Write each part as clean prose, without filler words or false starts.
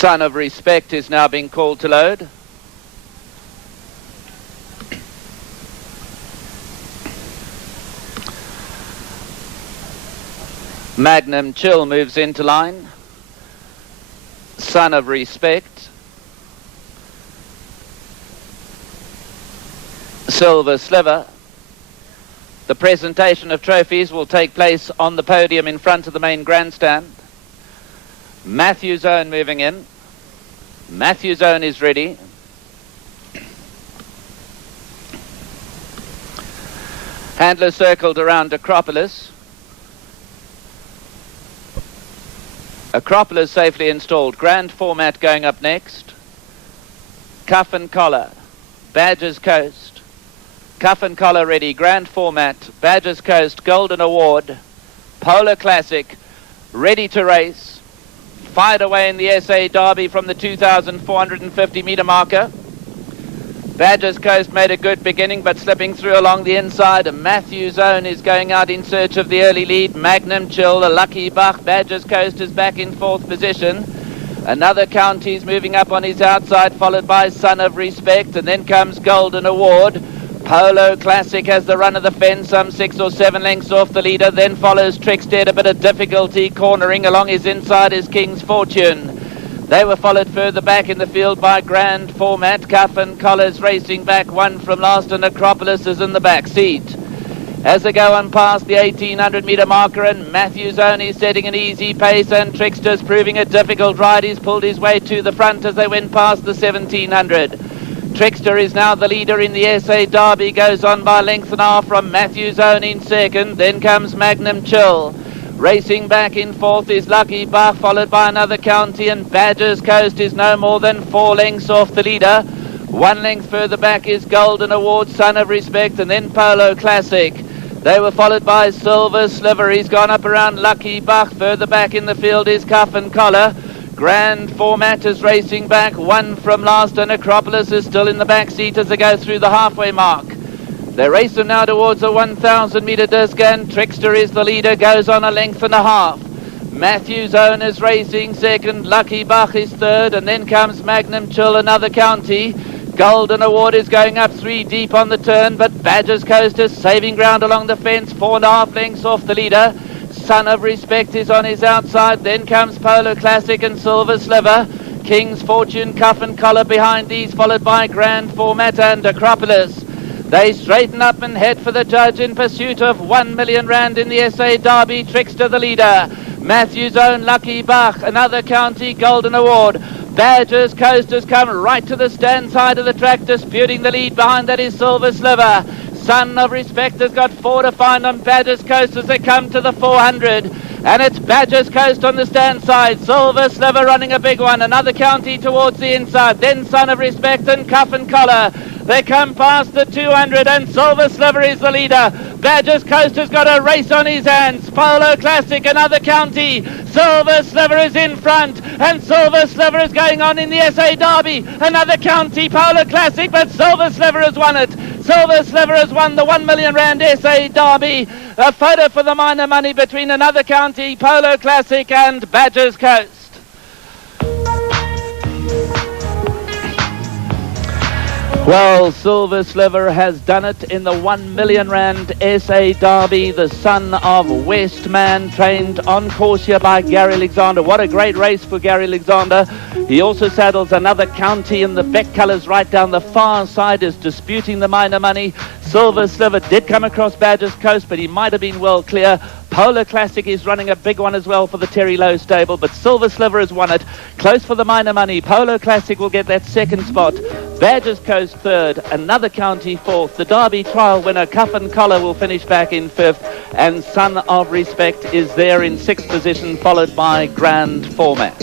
Son of Respect is now being called to load. Magnum Chill moves into line. Son of Respect. Silver Sliver. The presentation of trophies will take place on the podium in front of the main grandstand. Matthew's Own moving in. Matthew's Own is ready. Handler circled around Acropolis. Acropolis safely installed. Grand Format going up next. Cuff and Collar. Badger's Coast. Cuff and Collar ready. Grand Format. Badger's Coast. Golden Award. Polar Classic. Ready to race. Fired away in the SA Derby from the 2,450 metre marker. Badger's Coast made a good beginning, but slipping through along the inside. Matthew's Own is going out in search of the early lead. Magnum Chill, the Lucky Bach. Badger's Coast is back in fourth position. Another County's moving up on his outside, followed by Son of Respect, and then comes Golden Award. Polo Classic has the run of the fence, some 6 or 7 lengths off the leader. Then follows Trickster, a bit of difficulty cornering. Along his inside is King's Fortune. They were followed further back in the field by Grand Format. Cuff and Collars racing back, one from last, and Acropolis is in the back seat. As they go on past the 1,800 metre marker, and Matthew's Own is setting an easy pace, and Trickster's proving a difficult ride. He's pulled his way to the front as they went past the 1,700. Trickster is now the leader in the SA Derby, goes on by length and a half from Matthew's Own in second. Then comes Magnum Chill. Racing back in fourth is Lucky Bach, followed by another County, and Badger's Coast is no more than 4 lengths off the leader. 1 length further back is Golden Award, Son of Respect, and then Polo Classic. They were followed by Silver Sliver. He's gone up around Lucky Bach. Further back in the field is Cuff and Collar. Grand Format is racing back, 1 from last, and Acropolis is still in the back seat as they go through the halfway mark. They're racing now towards a 1,000 metre disc, and Trickster is the leader, goes on a length and a half. Matthew's Own is racing second, Lucky Bach is third, and then comes Magnum Chill, another County. Golden Award is going up 3 deep on the turn, but Badger's Coast is saving ground along the fence, 4.5 lengths off the leader. Son of Respect is on his outside, then comes Polo Classic and Silver Sliver. King's Fortune, Cuff and Collar behind these, followed by Grand Format and Acropolis. They straighten up and head for the judge in pursuit of 1 million rand in the SA Derby. Trickster the leader. Matthew's Own, Lucky Bach, another County, Golden Award. Badger's Coast has come right to the stand side of the track, disputing the lead. Behind that is Silver Sliver. Son of Respect has got 4 to find on Badger's Coast as they come to the 400. And it's Badger's Coast on the stand side. Silver Sliver running a big one. Another County towards the inside. Then Son of Respect and Cuff and Collar. They come past the 200, and Silver Sliver is the leader. Badger's Coast has got a race on his hands. Polo Classic, another County. Silver Sliver is in front, and Silver Sliver is going on in the SA Derby. Another County, Polo Classic, but Silver Sliver has won it. Silver Sliver has won the 1 million rand SA Derby. A photo for the minor money between another County, Polo Classic, and Badger's Coast. Well, Silver Sliver has done it in the 1 million rand SA Derby. The son of Westman, trained on course here by Gary Alexander. What a great race for Gary Alexander. He also saddles another County in the Beck colours right down the far side, is disputing the minor money. Silver Sliver did come across Badger's Coast, but he might have been well clear. Polar Classic is running a big one as well for the Terry Lowe stable, but Silver Sliver has won it. Close for the minor money. Polo Classic will get that second spot. Badger's Coast third, another County fourth. The Derby trial winner Cuff and Collar will finish back in fifth, and Son of Respect is there in sixth position, followed by Grand Format.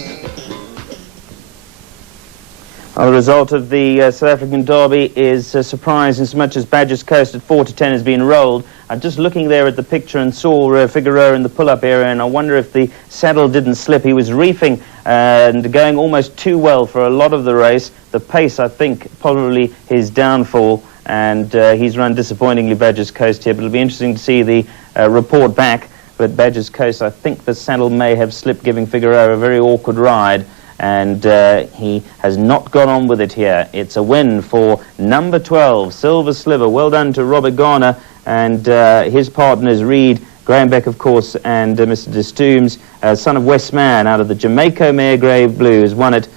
Well, the result of the South African Derby is a surprise, as much as Badger's Coast at 4 to 10 has been rolled. I'm just looking there at the picture and saw Figueroa in the pull-up area, and I wonder if the saddle didn't slip. He was reefing and going almost too well for a lot of the race. The pace, I think, probably his downfall, and he's run disappointingly, Badger's Coast here, but it'll be interesting to see the report back. But Badger's Coast, I think the saddle may have slipped, giving Figueroa a very awkward ride. and he has not gone on with it here. It's a win for number 12, Silver Sliver. Well done to Robert Garner and his partners, Reed, Graham Beck, of course, and Mr. Distooms, son of Westman, out of the Jamaica Mare Grave Blue, has won it,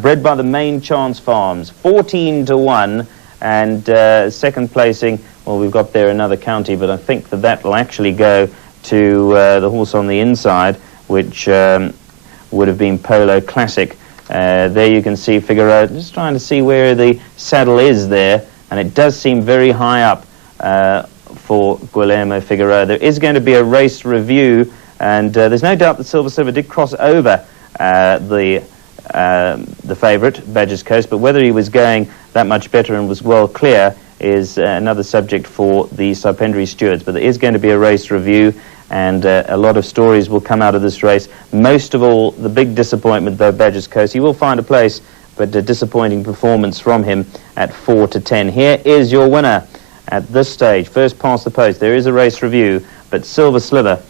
bred by the Main Chance Farms, 14-1, and second placing, well, we've got there another county, but I think that will actually go to the horse on the inside, which would have been Polo Classic. There you can see Figaro, just trying to see where the saddle is there, and it does seem very high up for Guillermo Figueroa. There is going to be a race review, and there's no doubt that Silver Sliver did cross over the favourite, Badger's Coast, but whether he was going that much better and was well clear is another subject for the Sarpendry stewards. But there is going to be a race review, and a lot of stories will come out of this race. Most of all, the big disappointment, though, Badger's Coast. He will find a place, but a disappointing performance from him at 4-10. Here is your winner at this stage, first past the post. There is a race review, but Silver Sliver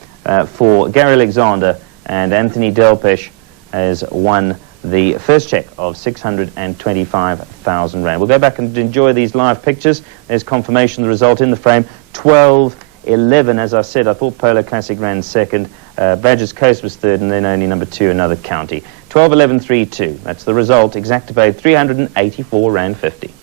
for Gary Alexander and Anthony Delpesh has won the first check of 625,000 rand. We'll go back and enjoy these live pictures. There's confirmation of the result in the frame. 12-11, as I said. I thought Polo Classic ran second. Badger's Coast was third, and then only number 2, another county. 12-11-3-2. That's the result. Exacta paid 384 rand 50.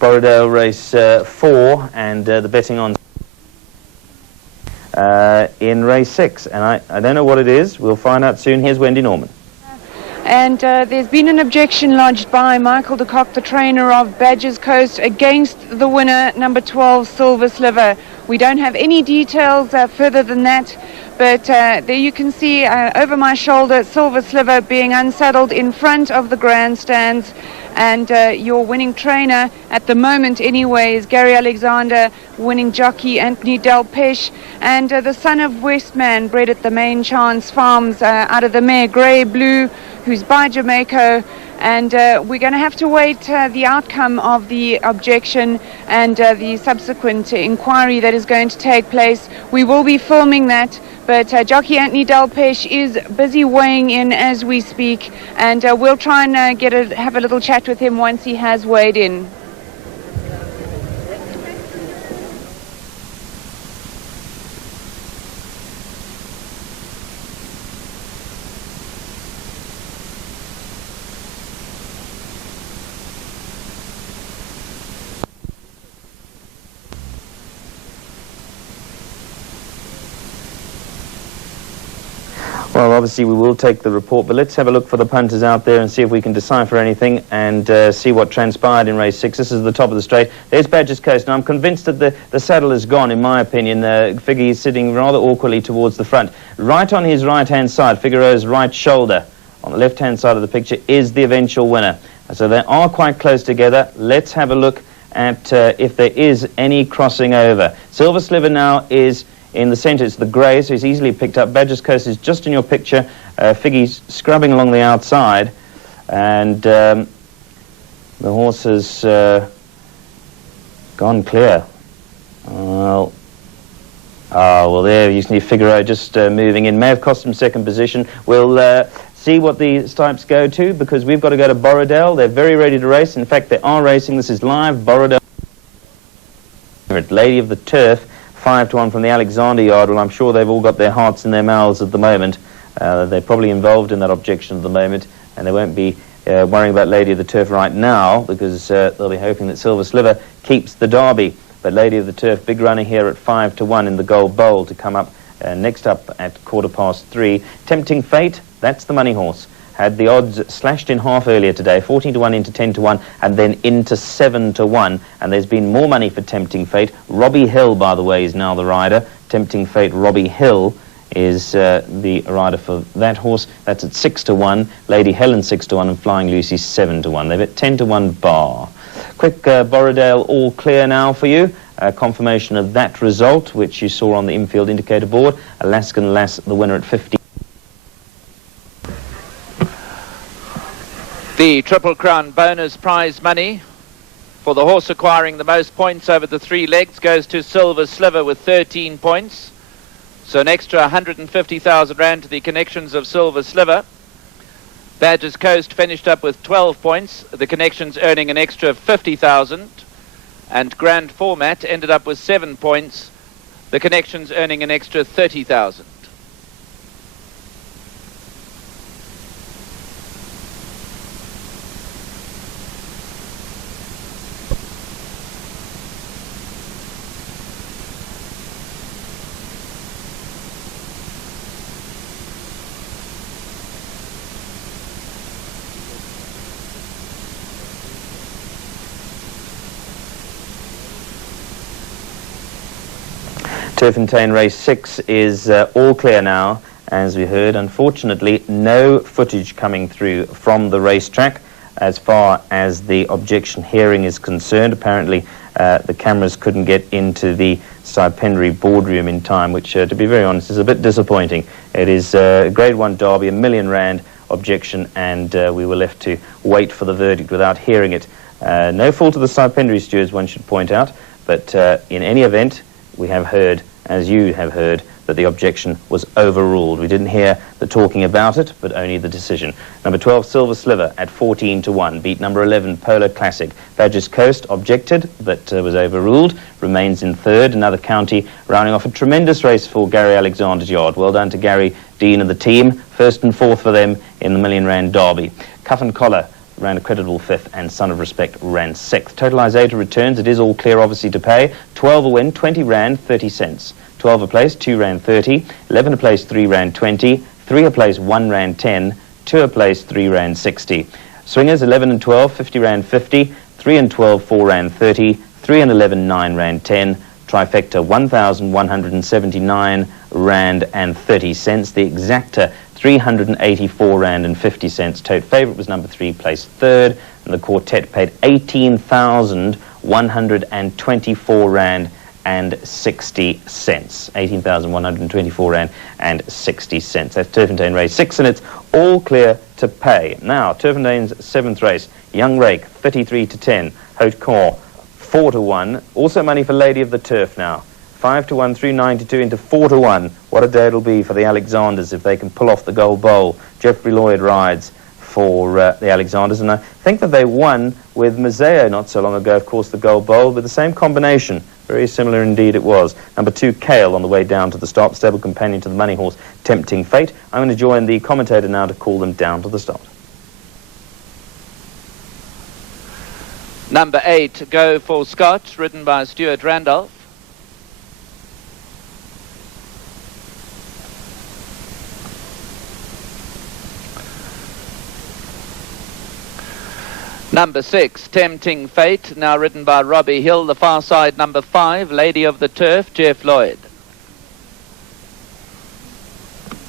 Borrowdale race 4, and the betting on in race 6, and I don't know what it is. We'll find out soon. Here's Wendy Norman. And there's been an objection lodged by Michael de Kock, the trainer of Badger's Coast, against the winner, number 12, Silver Sliver. We don't have any details further than that, but there you can see over my shoulder Silver Sliver being unsaddled in front of the grandstands. And your winning trainer at the moment anyway is Gary Alexander, winning jockey Anthony Delpesh, and the son of Westman, bred at the Main Chance Farms out of the Mare Grey Blue, who's by Jamaica. And we're going to have to wait the outcome of the objection and the subsequent inquiry that is going to take place. We will be filming that, but jockey Anthony Delpesh is busy weighing in as we speak, and we'll try and have a little chat with him once he has weighed in. Well, obviously we will take the report, but let's have a look for the punters out there and see if we can decipher anything and see what transpired in race 6. This is the top of the straight. There's Badger's Coast, and I'm convinced that the saddle is gone, in my opinion. Figure he's sitting rather awkwardly towards the front. Right on his right-hand side, Figaro's right shoulder, on the left-hand side of the picture, is the eventual winner. So they are quite close together. Let's have a look at if there is any crossing over. Silver Sliver now is in the centre. It's the grey, so he's easily picked up. Badger's Coast is just in your picture. Figgy's scrubbing along the outside, and the horse has gone clear. Well, there you see Figaro just moving in. May have cost him second position. We'll see what the Stipes go to, because we've got to go to Borrowdale. They're very ready to race. In fact, they are racing. This is live Borrowdale. Lady of the Turf, 5-1 from the Alexander yard. Well, I'm sure they've all got their hearts in their mouths at the moment. They're probably involved in that objection at the moment, and they won't be worrying about Lady of the Turf right now, because they'll be hoping that Silver Sliver keeps the Derby. But Lady of the Turf, big runner here at 5-1 in the Gold Bowl to come up next up at 3:15. Tempting Fate, that's the money horse. Had the odds slashed in half earlier today, 14-1 into 10-1, and then into 7-1. And there's been more money for Tempting Fate. Robbie Hill, by the way, is now the rider. Tempting Fate, Robbie Hill is the rider for that horse. That's at 6-1. Lady Helen 6-1 and Flying Lucy 7-1. They've at 10-1 bar. Quick Borrowdale all clear now for you. Confirmation of that result, which you saw on the infield indicator board. Alaskan Lass, the winner at 50. The Triple Crown bonus prize money for the horse acquiring the most points over the 3 legs goes to Silver Sliver with 13 points. So an extra 150,000 rand to the connections of Silver Sliver. Badger's Coast finished up with 12 points, the connections earning an extra 50,000. And Grand Format ended up with 7 points, the connections earning an extra 30,000. Turfentine Race 6 is all clear now, as we heard. Unfortunately, no footage coming through from the racetrack as far as the objection hearing is concerned. Apparently, the cameras couldn't get into the stipendiary boardroom in time, which, to be very honest, is a bit disappointing. It is a Grade 1 Derby, R1 million objection, and we were left to wait for the verdict without hearing it. No fault of the stipendiary stewards, one should point out, but in any event, we have heard, as you have heard, that the objection was overruled. We didn't hear the talking about it, but only the decision. Number 12, Silver Sliver, at 14-1, beat number 11, Polar Classic. Badger's Coast objected, but was overruled, remains in third. Another county rounding off a tremendous race for Gary Alexander's yard. Well done to Gary, Dean and the team. First and fourth for them in the R1 million Derby. Cuff and Collar ran a creditable 5th, and Son of Respect ran 6th. Totalisator returns. It is all clear, obviously, to pay. 12 a win, 20 rand, 30 cents. 12 a place, 2 rand 30. 11 a place, 3 rand 20. 3 a place, 1 rand 10. 2 a place, 3 rand 60. Swingers, 11 and 12, 50 rand 50. 3 and 12, 4 rand 30. 3 and 11, 9 rand 10. Trifecta, 1,179 rand and 30 cents. The exacta, 384 rand and 50 cents. Tote favourite was number 3, placed third, and the quartet paid 18,124 rand and 60 cents. 18,124 rand and 60 cents. That's Turfentine Race 6, and it's all clear to pay. Now, Turfentine's 7th race, Young Rake, 33-10, Haute Cour, 4-1. Also money for Lady of the Turf now. 5-1, 392 into 4-1. What a day it'll be for the Alexanders if they can pull off the Gold Bowl. Jeffrey Lloyd rides for the Alexanders, and I think that they won with Mazeo not so long ago, of course, the Gold Bowl, with the same combination. Very similar indeed it was. Number 2, Kale, on the way down to the start, stable companion to the money horse, Tempting Fate. I'm going to join the commentator now to call them down to the start. Number 8, Go for Scotch, ridden by Stuart Randolph. Number 6, Tempting Fate, now ridden by Robbie Hill. The far side, number 5, Lady of the Turf, Jeff Lloyd.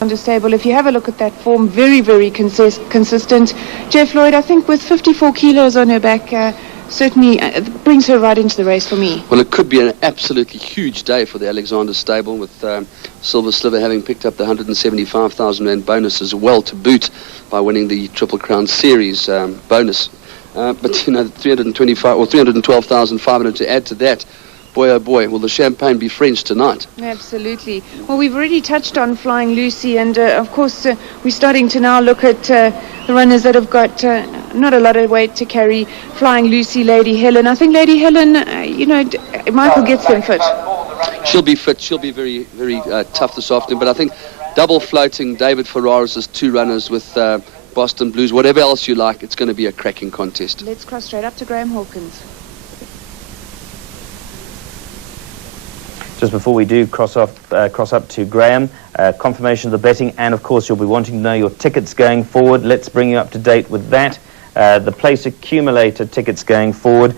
Understable. If you have a look at that form, very, very consistent. Jeff Lloyd, I think with 54 kilos on her back, certainly brings her right into the race for me. Well, it could be an absolutely huge day for the Alexander stable, with Silver Sliver having picked up the 175,000 rand bonus as well to boot by winning the Triple Crown Series bonus. But, you know, 325 or 312,500 to add to that boy oh boy, will the champagne be French tonight? Absolutely. Well, we've already touched on Flying Lucy, and of course we're starting to now look at the runners that have got not a lot of weight to carry. Flying Lucy, Lady Helen. I think Lady Helen, Michael gets them fit. She'll be fit. She'll be very, very tough this afternoon. But I think double floating David Ferraris as two runners with Boston Blues, whatever else you like, it's going to be a cracking contest. Let's cross straight up to Graham Hawkins. Just before we do cross up to Graham, confirmation of the betting, and of course you'll be wanting to know your tickets going forward. Let's bring you up to date with that. The place accumulator tickets going forward,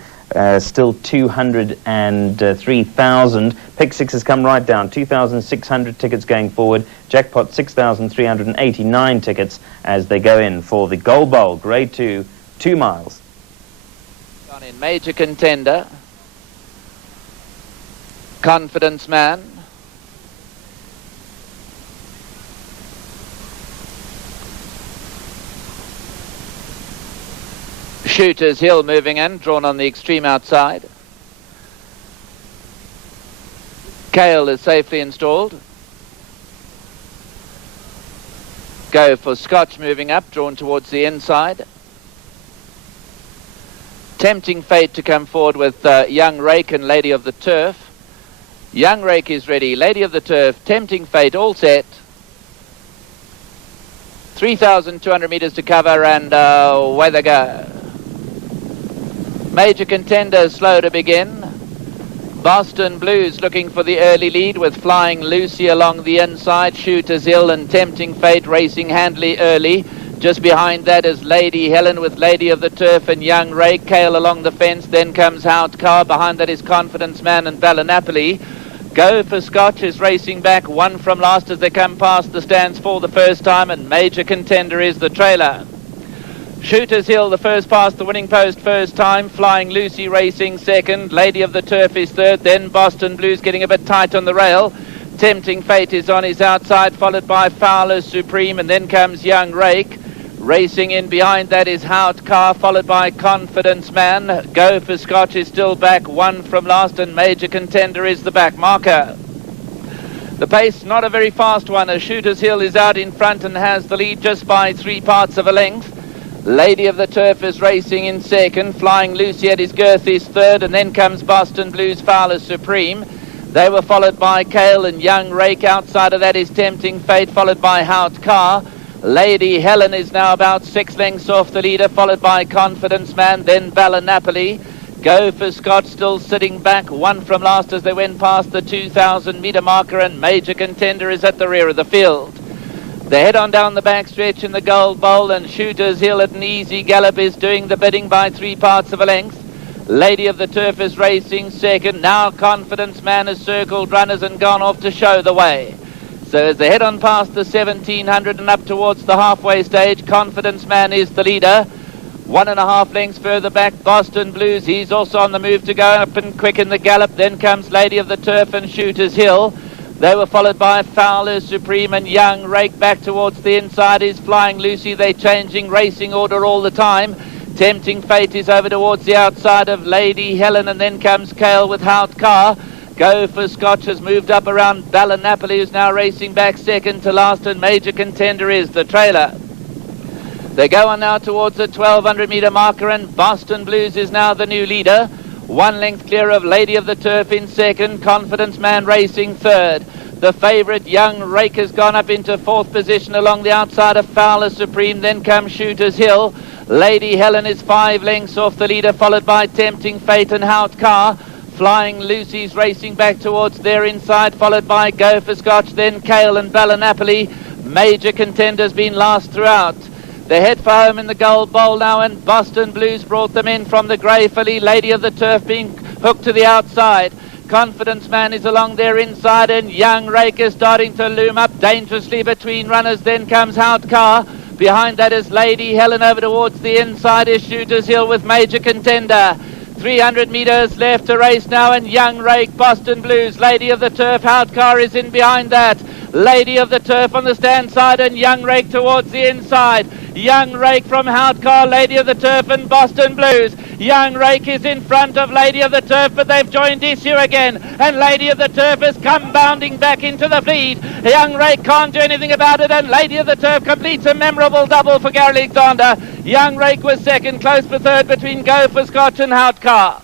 still 203,000. Pick six has come right down, 2,600 tickets going forward. Jackpot 6,389 tickets as they go in for the Gold Bowl, Grade 2, 2 miles. On in Major Contender, Confidence Man, Shooter's Hill moving in, drawn on the extreme outside. Kale is safely installed. Go for Scotch moving up, drawn towards the inside. Tempting Fate to come forward with Young Rake and Lady of the Turf. Young Rake is ready, Lady of the Turf, Tempting Fate, all set. 3,200 metres to cover, and away they go. Major Contender slow to begin. Boston Blues looking for the early lead with Flying Lucy along the inside. Shooter's Hill and Tempting Fate racing handily early. Just behind that is Lady Helen with Lady of the Turf and Young Ray. Kale along the fence. Then comes Hout Car. Behind that is Confidence Man and Ballinapoli. Go for Scotch is racing back. One from last as they come past the stands for the first time. And Major Contender is the trailer. Shooter's Hill, the first past the winning post first time. Flying Lucy racing second. Lady of the Turf is third. Then Boston Blues getting a bit tight on the rail. Tempting Fate is on his outside, followed by Fowler Supreme, and then comes Young Rake. Racing in behind that is Hout Car, followed by Confidence Man. Go for Scotch is still back, one from last, and Major Contender is the back marker. The pace, not a very fast one, as Shooter's Hill is out in front and has the lead just by 3 parts of a length. Lady of the Turf is racing in second. Flying Lucy at his girth is third, and then comes Boston Blues, Fowler Supreme. They were followed by Kale and Young Rake. Outside of that is Tempting Fate, followed by Hout Car. Lady Helen is now about 6 lengths off the leader, followed by Confidence Man, then Ballinapoli. Go for Scott still sitting back, one from last as they went past the 2,000 metre marker, and Major Contender is at the rear of the field. They head on down the back stretch in the Gold Bowl, and Shooter's Hill at an easy gallop is doing the bidding by 3 parts of a length. Lady of the Turf is racing second. Now Confidence Man has circled runners and gone off to show the way. So as they head on past the 1,700 and up towards the halfway stage, Confidence Man is the leader. 1.5 lengths further back, Boston Blues. He's also on the move to go up and quick in the gallop. Then comes Lady of the Turf and Shooter's Hill. They were followed by Fowler Supreme and Young Rake. Back towards the inside is Flying Lucy. They're changing racing order all the time. Tempting Fate is over towards the outside of Lady Helen, and then comes Kale with Hout Car. Go for Scotch has moved up around Ballinapoli, who's now racing back second to last, and Major Contender is the trailer. They go on now towards the 1,200 metre marker, and Boston Blues is now the new leader. 1 length clear of Lady of the Turf in second, Confidence Man racing third. The favourite Young Rake has gone up into 4th position along the outside of Fowler Supreme. Then comes Shooter's Hill. Lady Helen is 5 lengths off the leader, followed by Tempting Fate and Hout Car. Flying Lucy's racing back towards their inside, followed by Go for Scotch, then Kale and Ballinapoli. Major Contender's been last throughout. They head for home in the Gold Bowl now, and Boston Blues brought them in from the grey filly. Lady of the Turf being hooked to the outside. Confidence Man is along their inside, and Young Rake is starting to loom up dangerously between runners. Then comes Hout Car. Behind that is Lady Helen. Over towards the inside is Shooter's Hill with Major Contender. 300 metres left to race now, and Young Rake, Boston Blues, Lady of the Turf, Hout Car is in behind that. Lady of the Turf on the stand side, and Young Rake towards the inside. Young Rake from Hout Car, Lady of the Turf and Boston Blues. Young Rake is in front of Lady of the Turf, but they've joined Issue again, and Lady of the Turf has come bounding back into the lead. Young Rake can't do anything about it, and Lady of the Turf completes a memorable double for Gary Alexander. Young Rake was second, close for third between Go for Scotch and Houtcar.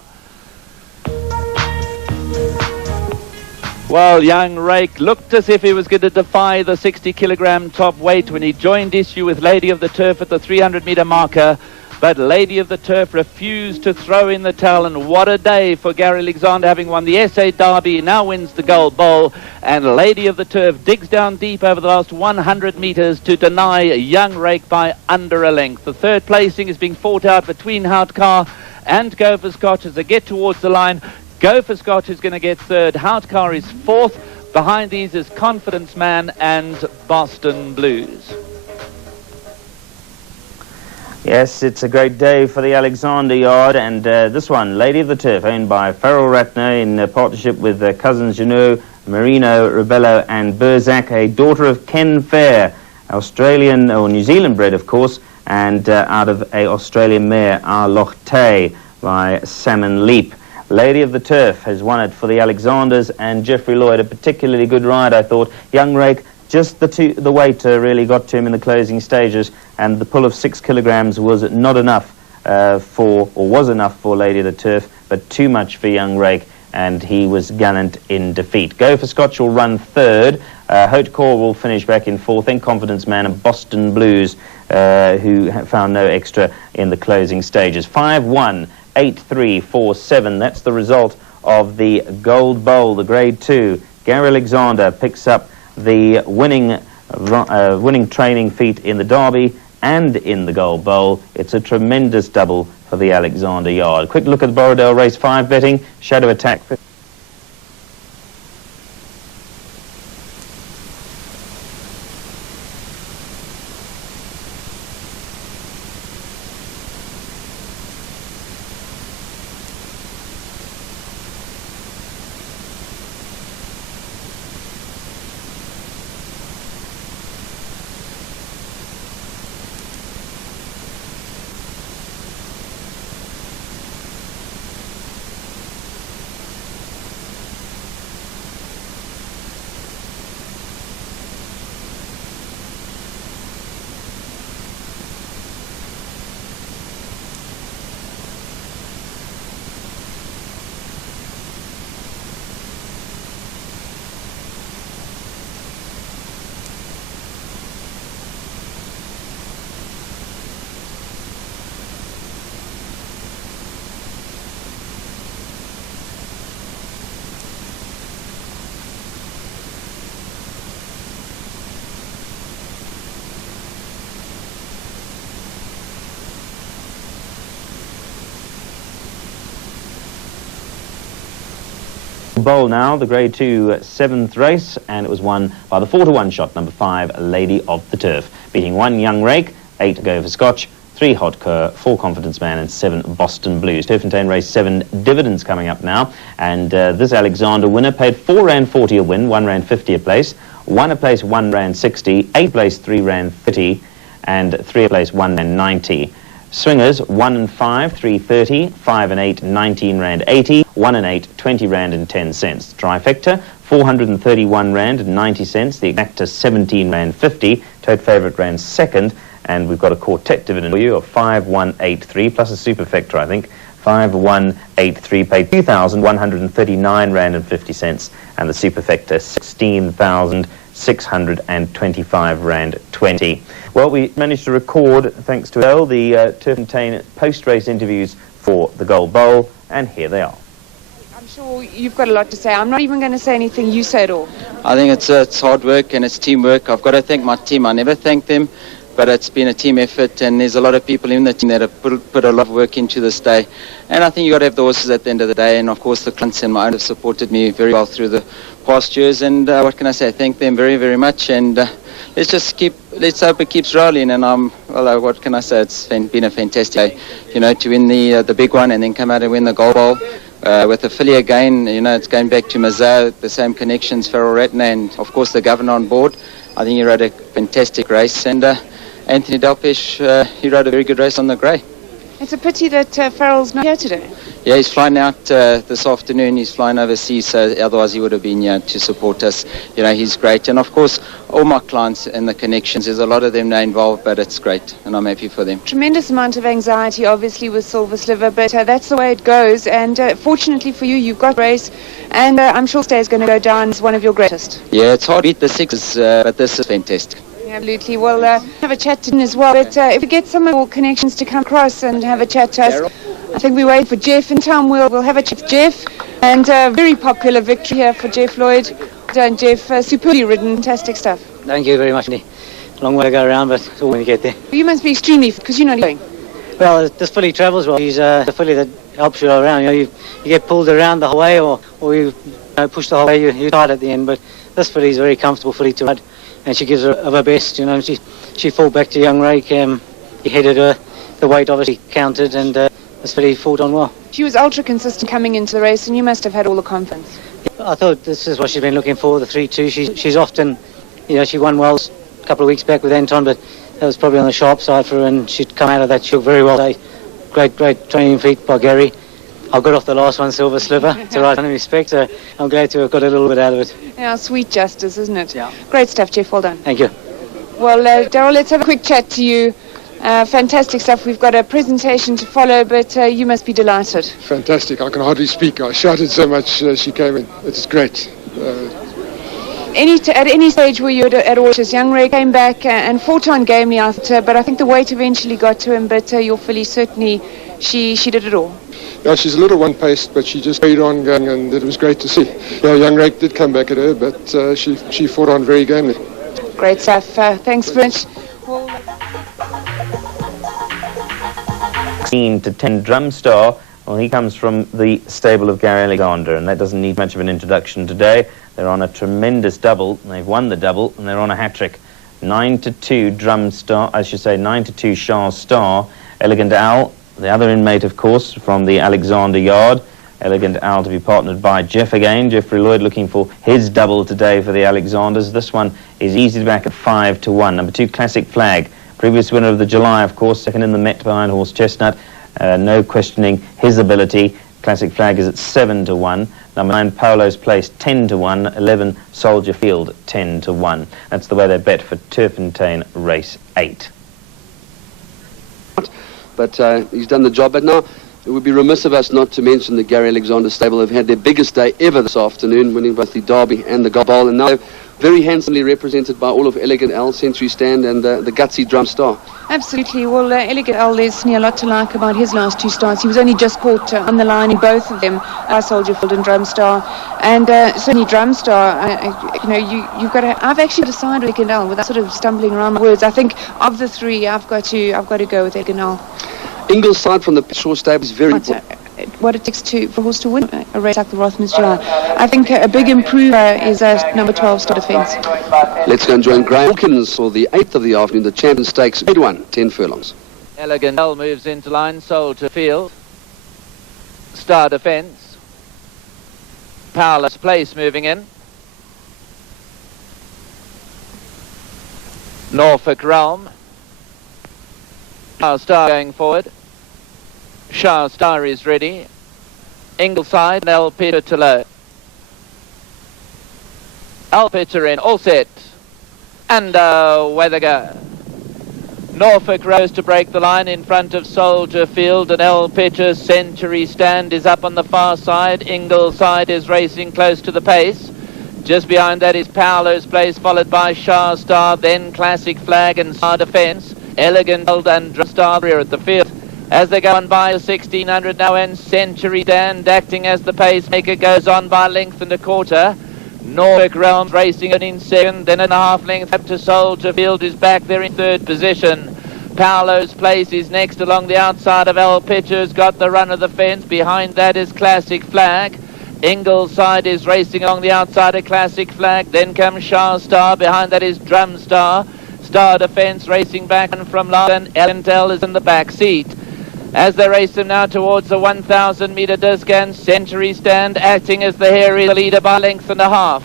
Well, Young Rake looked as if he was going to defy the 60-kilogram top weight when he joined issue with Lady of the Turf at the 300-metre marker. But Lady of the Turf refused to throw in the towel, and what a day for Gary Alexander, having won the SA Derby, now wins the Gold Bowl. And Lady of the Turf digs down deep over the last 100 metres to deny Young Rake by under a length. The third placing is being fought out between Houtcar and Go for Scotch as they get towards the line. Go for Scotch is going to get third. Houtcar is fourth. Behind these is Confidence Man and Boston Blues. Yes, it's a great day for the Alexander Yard, and this one, Lady of the Turf, owned by Farrell Ratner in partnership with cousins Janot, Marino, Rebello and Burzak, a daughter of Ken Fair, Australian or New Zealand bred, of course, and out of a Australian mare, Our Loch Tay, by Salmon Leap. Lady of the Turf has won it for the Alexanders, and Jeffrey Lloyd, a particularly good ride, I thought. Young Rake, just the weight really got to him in the closing stages, and the pull of 6 kilograms was not enough was enough for Lady of the Turf, but too much for Young Rake, and he was gallant in defeat. Go for Scotch will run third. Haute-Corps will finish back in fourth, then Confidence Man and Boston Blues, who found no extra in the closing stages. 5-1. 8-3-4-7. That's the result of the Gold Bowl, the Grade 2. Gary Alexander picks up the winning training feat in the Derby and in the Gold Bowl. It's a tremendous double for the Alexander Yard. Quick look at the Borrowdale Race 5 betting. Shadow Attack. Bowl now, the Grade 2 7th race, and it was won by the 4-1 shot, number 5, Lady of the Turf, beating 1 Young Rake, 8 Go for Scotch, 3 Haute-Corps, 4 Confidence Man and 7 Boston Blues. Turffontein race 7 dividends coming up now, and this Alexander winner paid £4.40 a win, £1.50 a place, 1 a place £1.60, 8 place £3.30, and 3 a place £1.90. Swingers 1 and 5, £3.30, 5 and 8, £19.80, 1 and 8, £20.10. Trifecta, £431.90, the exacta £17.50, tote favourite ran second, and we've got a quartet dividend for you of 5183 plus a superfecta, I think. 5183 paid £2,139.50, and the superfecta £16,625.20. Well, we managed to record, thanks to Elle, the Turffontein post-race interviews for the Gold Bowl, and here they are. I'm sure you've got a lot to say. I'm not even going to say anything. You say it all. I think it's hard work and it's teamwork. I've got to thank my team. I never thank them, but it's been a team effort, and there's a lot of people in the team that have put a lot of work into this day. And I think you've got to have the horses at the end of the day, and of course the clients and my own have supported me very well through the past years, and what can I say, thank them very, very much, and let's hope it keeps rolling. And what can I say, it's been a fantastic day, to win the big one and then come out and win the Gold Bowl. With the filly again, it's going back to Mazao, the same connections, Farrell Ratner, and of course the governor on board. I think he rode a fantastic race, and Anthony Delpesh, he rode a very good race on the grey. It's a pity that Farrell's not here today. Yeah, he's flying out this afternoon. He's flying overseas, so otherwise he would have been here to support us. You know, he's great. And of course, all my clients and the connections, there's a lot of them now involved, but it's great, and I'm happy for them. Tremendous amount of anxiety, obviously, with Silver Sliver, but that's the way it goes. And fortunately for you, you've got race, and I'm sure Stay is going to go down as one of your greatest. Yeah, it's hard to beat the sixes, but this is fantastic. Absolutely. Well, have a chat to him as well. But if we get some more connections to come across and have a chat to us, I think we wait for Jeff in town. We'll have a chat with Jeff. And very popular victory here for Jeff Lloyd. And Jeff, superbly ridden, fantastic stuff. Thank you very much, Andy. Long way to go around, but it's all when you get there. You must be extremely fit because you're not going. Well, this filly travels well. He's the filly that helps you around. You know, you get pulled around the whole way, or you push the whole way. You're tired at the end, but this filly is very comfortable filly to ride. And she gives her of her best, you know. She fought back to young Rake. He headed her. The weight obviously counted, and this filly fought on well. She was ultra consistent coming into the race, and you must have had all the confidence. I thought this is what she's been looking for, the 3-2. She's often, you know, she won well a couple of weeks back with Anton, but that was probably on the sharp side for her, and she'd come out of that. She looked very well today. Great training feat by Gary. I got off the last one, Silver Sliver, to right on respect, so I'm glad to have got a little bit out of it. Yeah, sweet justice, isn't it? Yeah. Great stuff, Jeff. Well done. Thank you. Well, Daryl, let's have a quick chat to you. Fantastic stuff. We've got a presentation to follow, but you must be delighted. Fantastic. I can hardly speak. I shouted so much she came in. It's great. At any stage where you at Orchard, young Ray came back and fought on gamely after, but I think the weight eventually got to him, but your filly certainly, she did it all. Yeah, she's a little one-paced, but she just carried on going, and it was great to see. Yeah, young Rake did come back at her, but she fought on very gamely. Great stuff. Thanks very much. 16-10 Drumstar. Well, he comes from the stable of Gary Alexander, and that doesn't need much of an introduction today. They're on a tremendous double, and they've won the double, and they're on a hat-trick. 9-2 Drumstar, I should say 9-2 Shah Star. Elegant Owl, the other inmate, of course, from the Alexander yard. Elegant Owl to be partnered by Jeff again. Jeffrey Lloyd looking for his double today for the Alexanders. This one is easy to back at 5-1. Number 2, Classic Flag. Previous winner of the July, of course, second in the Met behind Horse Chestnut. No questioning his ability. Classic Flag is at 7-1. Number 9, Paolo's Place, 10-1. 11, Soldier Field, 10-1. That's the way they bet for Turpentine Race 8. But he's done the job. But now, it would be remiss of us not to mention that Gary Alexander stable have had their biggest day ever this afternoon, winning both the Derby and the Gold Bowl, and now very handsomely represented by all of Elegant Al, Century Stand, and the gutsy Drumstar. Absolutely. Well, Elegant Al, there's a lot to like about his last two starts. He was only just caught on the line in both of them, Soldier Field and Drumstar. And certainly Drumstar, you know, you've got to... I've actually decided Elegant Al without sort of stumbling around the words. I think of the three, I've got to go with Elegant Al. Ingleside from the Shaw stable is very important. What it takes for a horse to win a race like the Rothmans July. I think a big improver is number 12, Star Defence. Let's go and join Graham Hawkins for the 8th of the afternoon, the Champion Stakes, Grade 1, 10 furlongs. Elegant L moves into line, Soldier Field. Star Defence. Powerless Place moving in. Norfolk Realm. Shah Star going forward. Shah Star is ready. Ingleside and El Peter to low. El Peter in, all set. And away they go. Norfolk rose to break the line in front of Soldier Field, and El Peter's Century Stand is up on the far side. Ingleside is racing close to the pace. Just behind that is Paolo's Place, followed by Shah Star, then Classic Flag and Star Defence. Elegant and Drumstar rear at the field. As they go on by 1600 now, and Century Stand acting as the pacemaker goes on by length and a quarter. Norfolk Realms racing in second, then 1.5 length up to Soldier Field, is back there in third position. Paolo's Place is next along the outside of El Pitcher's got the run of the fence. Behind that is Classic Flag. Ingleside is racing along the outside of Classic Flag. Then comes Shah Star. Behind that is Drumstar. Star Defence racing back and from London. Elentel is in the back seat. As they race them now towards the 1,000 metre disc, and Century Stand acting as the hairy leader by length and a half.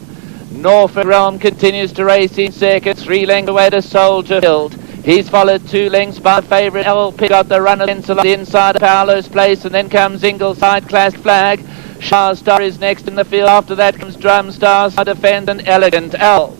Norfolk Realm continues to race in second, 3 lengths away to Soldier Field. He's followed 2 lengths by favourite El Pitcher. Got the runner into the inside of Paolo's place, and then comes Ingleside Class Flag. Shah Star is next in the field. After that comes Drum Star, Defend and Elegant L.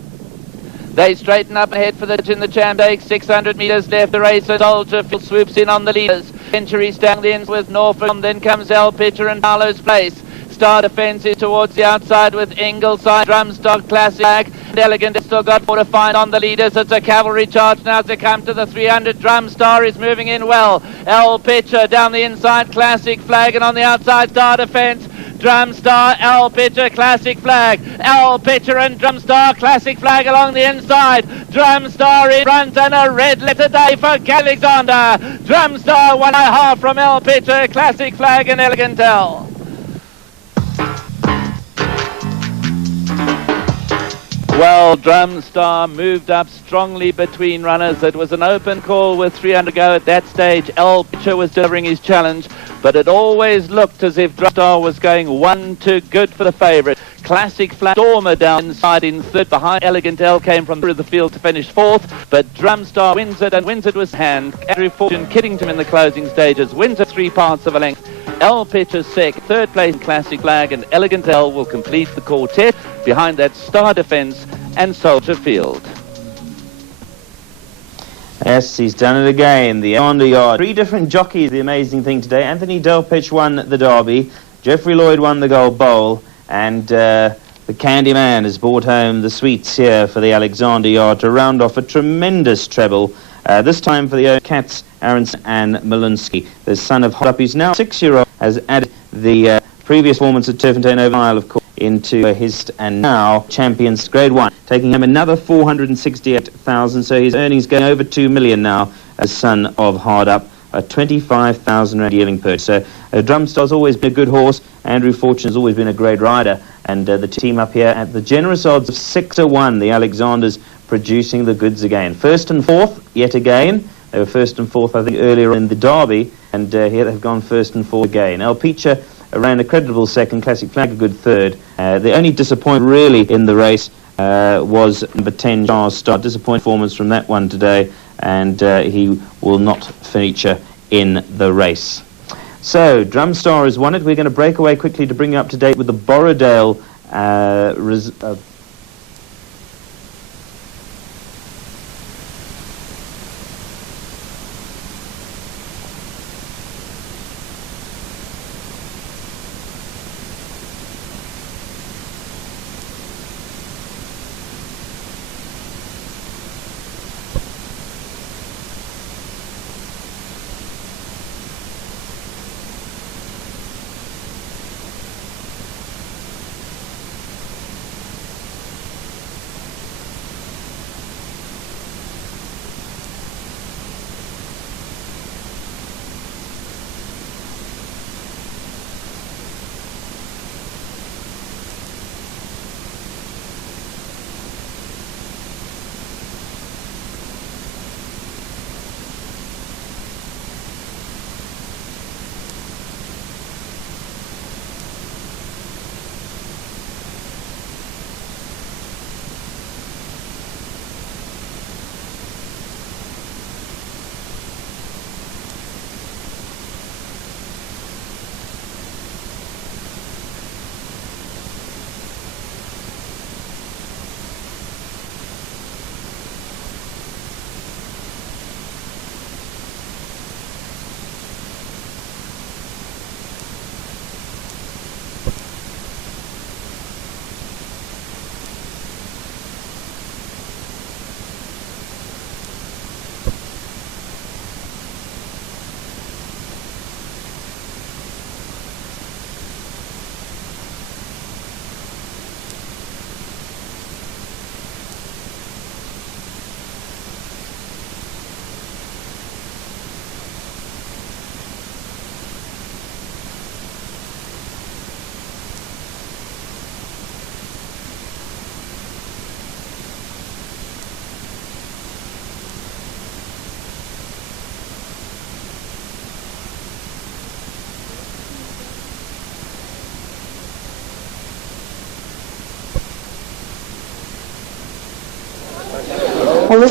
They straighten up ahead for the in the Champ Take. 600 metres left the race. Soldier Field swoops in on the leaders. Century down the ends with Norfolk. Then comes El Pitcher and Paolo's place. Star Defence is towards the outside with Ingleside, Drumstock, Classic Flag, and Elegant has still got more to find on the leaders. It's a cavalry charge now to come to the 300. Drumstar is moving in well. El Pitcher down the inside, Classic Flag, and on the outside, Star Defence. Drumstar, El Pitcher, Classic Flag. El Pitcher and Drumstar, Classic Flag along the inside. Drumstar in front and a red letter day for Alexander. Drumstar 1.5 from El Pitcher, Classic Flag and Elegant L. Well, Drumstar moved up strongly between runners. It was an open call with 300 to go at that stage. El Pitcher was delivering his challenge, but it always looked as if Drumstar was going 1-2 good for the favourite. Classic Flag Stormer down inside in third. Behind Elegant L came from the field to finish fourth, but Drumstar wins it, and wins it with hand. Andrew Fortune Kiddington in the closing stages wins it 3 parts of a length. El Pitcher second, third place Classic Flag, and Elegant L will complete the quartet. Behind that, Star Defence and Soldier Field. Yes, he's done it again. The Alexander Yard. 3 different jockeys. The amazing thing today. Anthony Delpitch won the Derby. Jeffrey Lloyd won the Gold Bowl. And the Candyman has brought home the sweets here for the Alexander Yard to round off a tremendous treble. This time for the Cats, Aronson and Malunsky. The son of Hot, who's now 6-year-old, has added the previous performance at Turfentine over Isle, of course, into his, and now Champions Grade 1, taking him another 468,000, so his earnings going over 2 million now as son of Hard Up, a 25,000 rand yearling purchase. So Drumstar's always been a good horse. Andrew Fortune has always been a great rider, and the team up here at the generous odds of 6-1, the Alexanders producing the goods again. First and fourth, yet again. They were first and fourth, I think, earlier in the Derby, and here they've gone first and fourth again. El Pitcher ran a creditable second, Classic Flag a good third. The only disappointment really in the race was number 10, Charles Star. Disappointing performance from that one today, and he will not feature in the race. So, Drumstar has won it. We're going to break away quickly to bring you up to date with the Borrowdale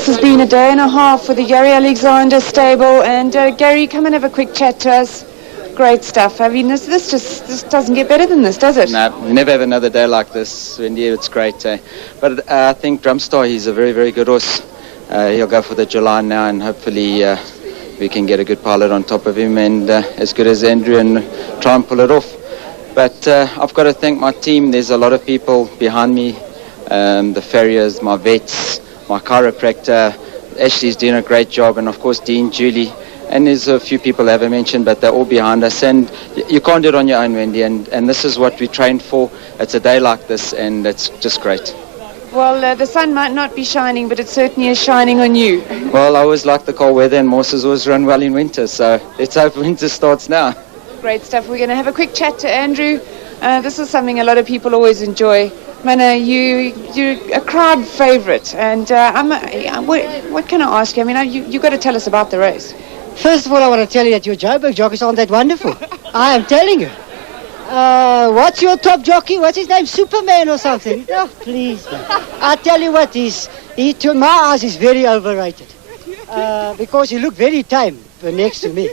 has been a day and a half for the Gary Alexander stable, and Gary, come and have a quick chat to us. Great stuff. I mean, this doesn't get better than this, does it? No, we never have another day like this. Wendy, it's great. But I think Drumstar, he's a very, very good horse. He'll go for the July now, and hopefully we can get a good pilot on top of him, and as good as Andrew, and try and pull it off. But I've got to thank my team. There's a lot of people behind me, the farriers, my vets, my chiropractor. Ashley's doing a great job, and of course Dean, Julie. And there's a few people I haven't mentioned, but they're all behind us. And you can't do it on your own, Wendy. And this is what we trained for. It's a day like this, and it's just great. Well, the sun might not be shining, but it certainly is shining on you. Well, I always like the cold weather, and horses always run well in winter. So let's hope winter starts now. Great stuff. We're going to have a quick chat to Andrew. This is something a lot of people always enjoy. Mana, you're a crowd favourite. And what can I ask you? I mean, you've got to tell us about the race. First of all, I want to tell you that your Joburg jockeys aren't that wonderful. I am telling you. What's your top jockey? What's his name? Superman or something? Oh, please, man. I tell you what, he to my eyes is very overrated. Because he looked very tame next to me.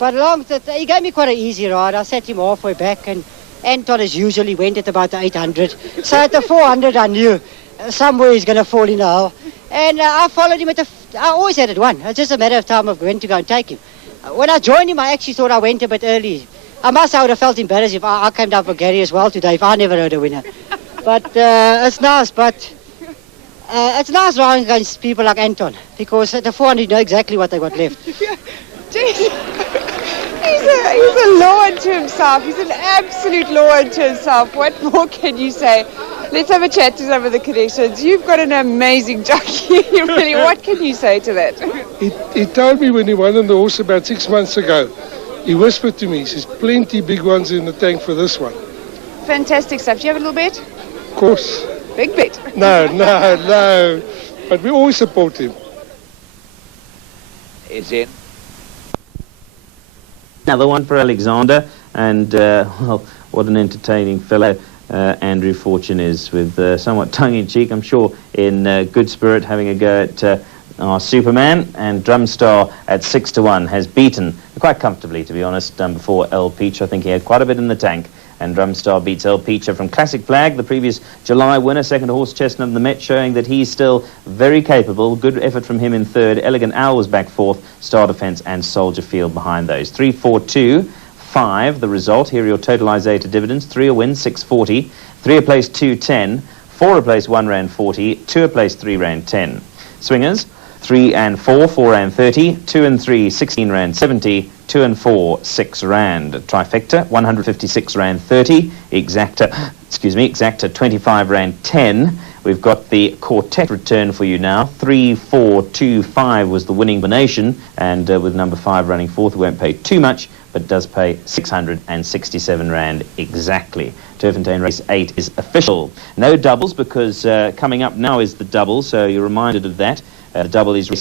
But he gave me quite an easy ride. I set him halfway back, and Anton as usually went at about the 800. So at the 400 I knew somewhere he's going to fall in the hole. And I followed him I always had it one. It's just a matter of time of when to go and take him. When I joined him, I actually thought I went a bit early. I would have felt embarrassed if I came down for Gary as well today, if I never rode a winner. But it's nice, it's nice riding against people like Anton, because at the 400 you know exactly what they got left. Jeez. He's a law unto himself. He's an absolute law unto himself. What more can you say? Let's have a chat to some of the connections. You've got an amazing jockey. Really, what can you say to that? He told me when he won on the horse about 6 months ago, he whispered to me, he says, plenty big ones in the tank for this one. Fantastic stuff. Do you have a little bet? Of course. Big bet? No. But we always support him. Is in. Another one for Alexander, and well, what an entertaining fellow Andrew Fortune is, with somewhat tongue-in-cheek, I'm sure, in good spirit, having a go at our Superman. And Drumstar at 6-1 has beaten, quite comfortably to be honest, before El Peach. I think he had quite a bit in the tank, and Drumstar beats El Peacher from Classic Flag, the previous July winner, second horse Chestnut in the Met, showing that he's still very capable. Good effort from him in third. Elegant Owl was back fourth, Star Defence and Soldier Field behind those. 3, 4, 2, 5, the result. Here are your totalisator dividends. 3 a win, 640. 3 a place, 210. 4 a place, 1 rand 40. 2 a place, 3 rand 10. Swingers, 3 and 4, 4 rand 30. 2 and 3, 16 rand 70. 2 and 4, 6 rand. Trifecta, 156 rand 30. Exacta 25 rand 10. We've got the quartet return for you now. 3, 4, 2, 5 was the winning combination, and with number 5 running fourth, we won't pay too much, but does pay 667 rand exactly. Turfentine race 8 is official. No doubles, because coming up now is the double, so you're reminded of that. The double is race